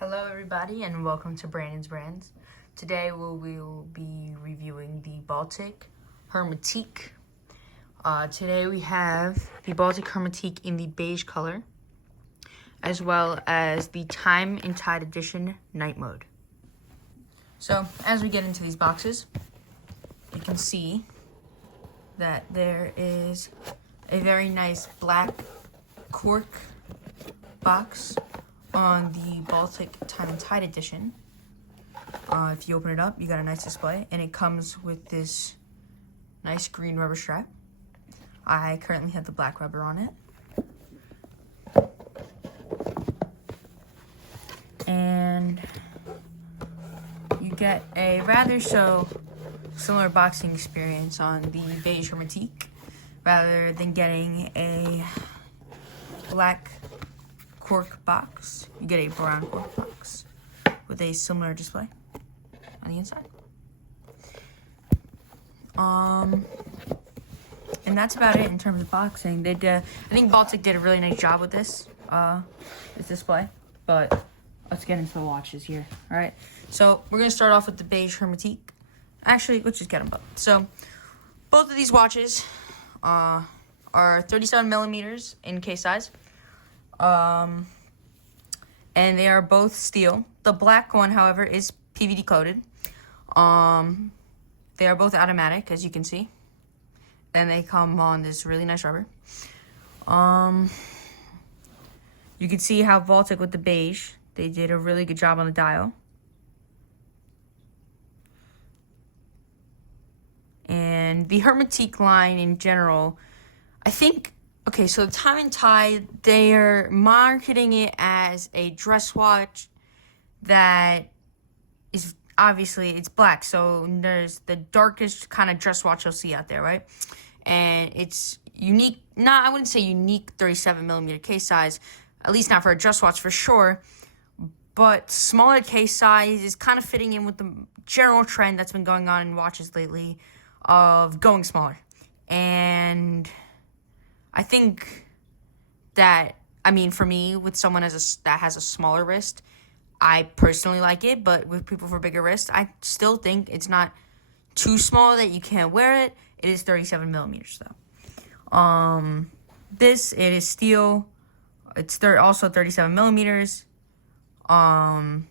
Hello everybody and welcome to Brandon's Brands. Today we will be reviewing the Baltic Hermétique. Today we have the Baltic Hermétique in the beige color, as well as the Time and Tide Edition Night Mode. So as we get into these boxes, you can see that there is a very nice black cork box on the Baltic Time and Tide Edition. If you open it up, you got a nice display, and it comes with this nice green rubber strap. I currently have the black rubber on it. And you get a rather so similar boxing experience on the beige Hermétique, rather than getting a black cork box. You get a brown cork box with a similar display on the inside. And that's about it in terms of boxing. I think Baltic did a really nice job with this display. But let's get into the watches here. All right. So we're gonna start off with the beige Hermétique. Actually, let's just get them both. So both of these watches are 37 millimeters in case size. And they are both steel. The black one, however, is PVD coated. They are both automatic, as you can see. And they come on this really nice rubber. You can see how Baltic with the beige, they did a really good job on the dial. And the Hermétique line in general, I think, okay, so the Time and Tide, they're marketing it as a dress watch that is, obviously, it's black. So there's the darkest kind of dress watch you'll see out there, right? And it's unique, I wouldn't say unique 37 millimeter case size, at least not for a dress watch for sure. But smaller case size is kind of fitting in with the general trend that's been going on in watches lately of going smaller. And I think that, for me, with someone that has a smaller wrist, I personally like it, but with people for bigger wrists, I still think it's not too small that you can't wear it. It is 37 millimeters, though. It is steel. It's also 37 millimeters. They're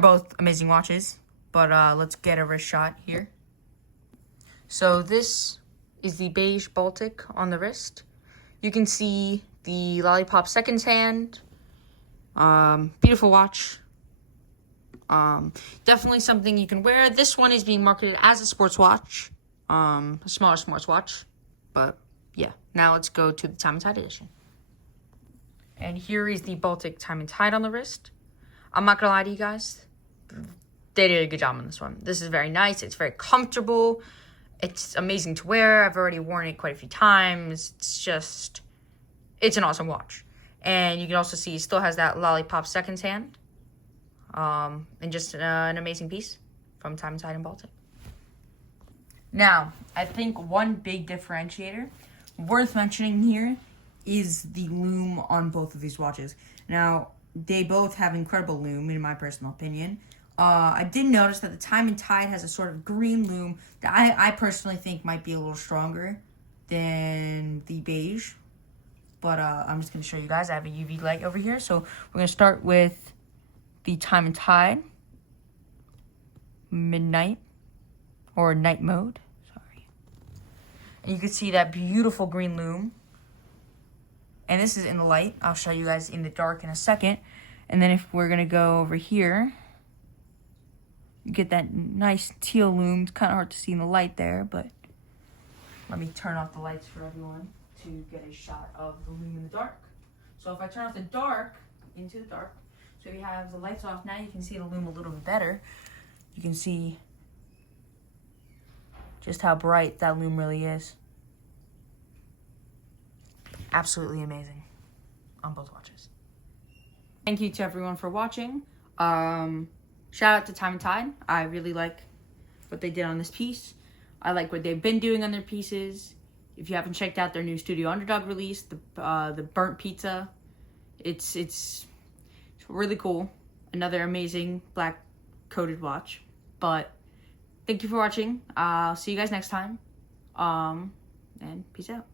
both amazing watches, but let's get a wrist shot here. So this is the beige Baltic on the wrist. You can see the Lollipop seconds hand. Beautiful watch. Definitely something you can wear. This one is being marketed as a sports watch. A smaller sports watch. But yeah, now let's go to the Time and Tide edition. And here is the Baltic Time and Tide on the wrist. I'm not gonna lie to you guys. They did a good job on this one. This is very nice. It's very comfortable. It's amazing to wear. I've already worn it quite a few times. It's an awesome watch. And you can also see it still has that Lollipop seconds hand. And just an amazing piece from Time and Tide and Baltic. Now, I think one big differentiator worth mentioning here is the lume on both of these watches. Now, they both have incredible lume, in my personal opinion. I did notice that the Time and Tide has a sort of green lume that I personally think might be a little stronger than the beige. But I'm just going to show you guys. I have a UV light over here. So we're going to start with the Time and Tide Midnight, or Night Mode. Sorry. And you can see that beautiful green lume. And this is in the light. I'll show you guys in the dark in a second. And then if we're going to go over here, you get that nice teal lume. It's kind of hard to see in the light there, but let me turn off the lights for everyone to get a shot of the lume in the dark. So if I turn off the dark into the dark, so we have the lights off now, you can see the lume a little bit better. You can see just how bright that lume really is. Absolutely amazing on both watches. Thank you to everyone for watching. Shout out to Time and Tide. I really like what they did on this piece. I like what they've been doing on their pieces. If you haven't checked out their new Studio Underdog release, the burnt pizza, it's It's really cool. Another amazing black coated watch. But thank you for watching. I'll see you guys next time. And peace out.